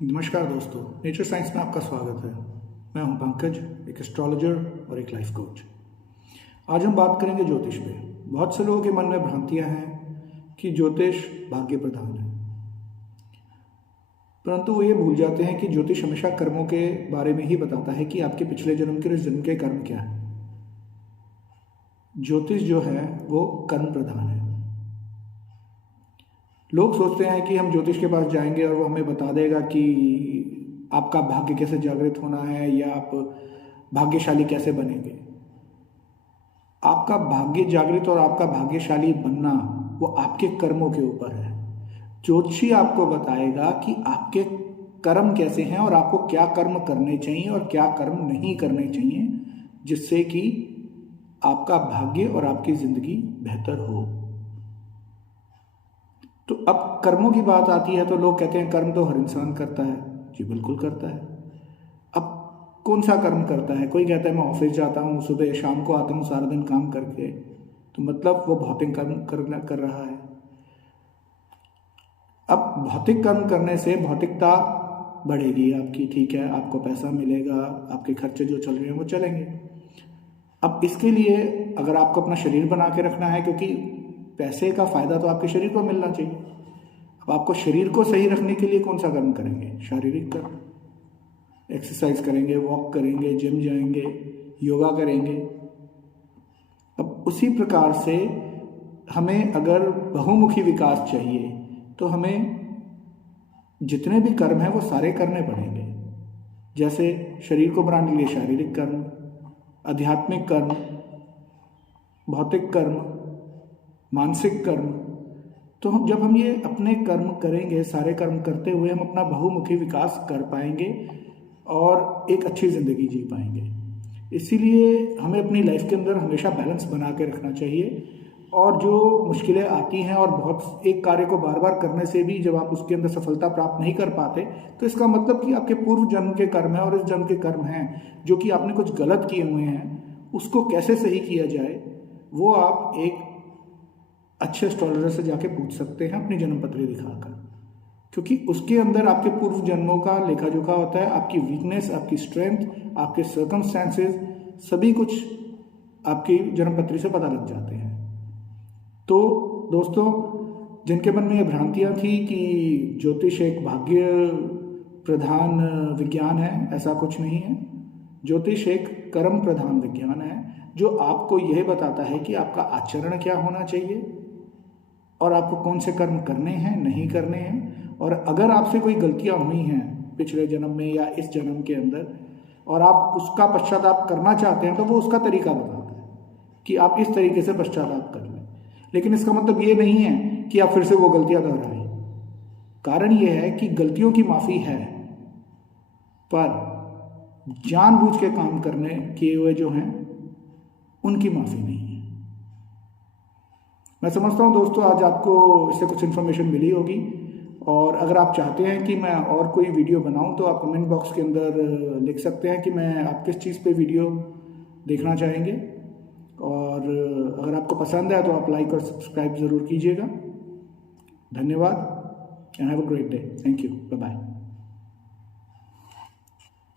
नमस्कार दोस्तों, nature science में आपका स्वागत है। मैं हूं पंकज, एक एस्ट्रोलॉजर और एक लाइफ कोच। आज हम बात करेंगे ज्योतिष पे। बहुत से लोगों के मन में भ्रांतियां हैं कि ज्योतिष भाग्य प्रधान है, परंतु वो ये भूल जाते हैं कि ज्योतिष हमेशा कर्मों के बारे में ही बताता है कि आपके पिछले जन्म के और इस जन्म के कर्म क्या है। ज्योतिष जो है वो कर्म प्रधान है। लोग सोचते हैं कि हम ज्योतिष के पास जाएंगे और वो हमें बता देगा कि आपका भाग्य कैसे जागृत होना है या आप भाग्यशाली कैसे बनेंगे। आपका भाग्य जागृत और आपका भाग्यशाली बनना वो आपके कर्मों के ऊपर है। ज्योतिषी आपको बताएगा कि आपके कर्म कैसे हैं और आपको क्या कर्म करने चाहिए और क्या कर्म नहीं करने चाहिए, जिससे कि आपका भाग्य और आपकी जिंदगी बेहतर हो। तो अब कर्मों की बात आती है तो लोग कहते हैं कर्म तो हर इंसान करता है। जी बिल्कुल करता है। अब कौन सा कर्म करता है? कोई कहता है मैं ऑफिस जाता हूँ, सुबह शाम को आता हूँ सारा दिन काम करके, तो मतलब वो भौतिक कर्म कर रहा है। अब भौतिक कर्म करने से भौतिकता बढ़ेगी आपकी, ठीक है, आपको पैसा मिलेगा, आपके खर्चे जो चल रहे हैं वो चलेंगे। अब इसके लिए अगर आपको अपना शरीर बना के रखना है, क्योंकि पैसे का फायदा तो आपके शरीर को मिलना चाहिए। अब आपको शरीर को सही रखने के लिए कौन सा कर्म करेंगे? शारीरिक कर्म, एक्सरसाइज करेंगे, वॉक करेंगे, जिम जाएंगे, योगा करेंगे। अब उसी प्रकार से हमें अगर बहुमुखी विकास चाहिए तो हमें जितने भी कर्म हैं वो सारे करने पड़ेंगे। जैसे शरीर को बनाने के लिए शारीरिक कर्म, आध्यात्मिक कर्म, भौतिक कर्म, मानसिक कर्म। तो जब हम ये अपने कर्म करेंगे, सारे कर्म करते हुए हम अपना बहुमुखी विकास कर पाएंगे और एक अच्छी ज़िंदगी जी पाएंगे। इसीलिए हमें अपनी लाइफ के अंदर हमेशा बैलेंस बना के रखना चाहिए। और जो मुश्किलें आती हैं और बहुत एक कार्य को बार बार करने से भी जब आप उसके अंदर सफलता प्राप्त नहीं कर पाते, तो इसका मतलब कि आपके पूर्व जन्म के कर्म हैं और इस जन्म के कर्म हैं जो कि आपने कुछ गलत किए हुए हैं। उसको कैसे सही किया जाए वो आप एक अच्छे एस्ट्रोलॉजर से जाके पूछ सकते हैं अपनी जन्म पत्री दिखाकर, क्योंकि उसके अंदर आपके पूर्व जन्मों का लेखा जोखा होता है। आपकी वीकनेस, आपकी स्ट्रेंथ, आपके सर्कमस्टेंसेस, सभी कुछ आपकी जन्म पत्री से पता लग जाते हैं। तो दोस्तों, जिनके मन में ये भ्रांतियाँ थी कि ज्योतिष एक भाग्य प्रधान विज्ञान है, ऐसा कुछ नहीं है। ज्योतिष एक कर्म प्रधान विज्ञान है जो आपको यह बताता है कि आपका आचरण क्या होना चाहिए और आपको कौन से कर्म करने हैं, नहीं करने हैं। और अगर आपसे कोई गलतियां हुई हैं पिछले जन्म में या इस जन्म के अंदर और आप उसका पश्चाताप करना चाहते हैं, तो वो उसका तरीका बताता है कि आप इस तरीके से पश्चाताप कर लें। लेकिन इसका मतलब ये नहीं है कि आप फिर से वो गलतियां दोहराएं। कारण ये है कि गलतियों की माफ़ी है, पर जानबूझ के काम करने किए हुए जो हैं उनकी माफ़ी नहीं है। मैं समझता हूँ दोस्तों आज आपको इससे कुछ इन्फॉर्मेशन मिली होगी। और अगर आप चाहते हैं कि मैं और कोई वीडियो बनाऊं तो आप कमेंट बॉक्स के अंदर लिख सकते हैं कि मैं आप किस चीज़ पे वीडियो देखना चाहेंगे। और अगर आपको पसंद है तो आप लाइक और सब्सक्राइब ज़रूर कीजिएगा। धन्यवाद and have a great day. Thank you. Bye bye.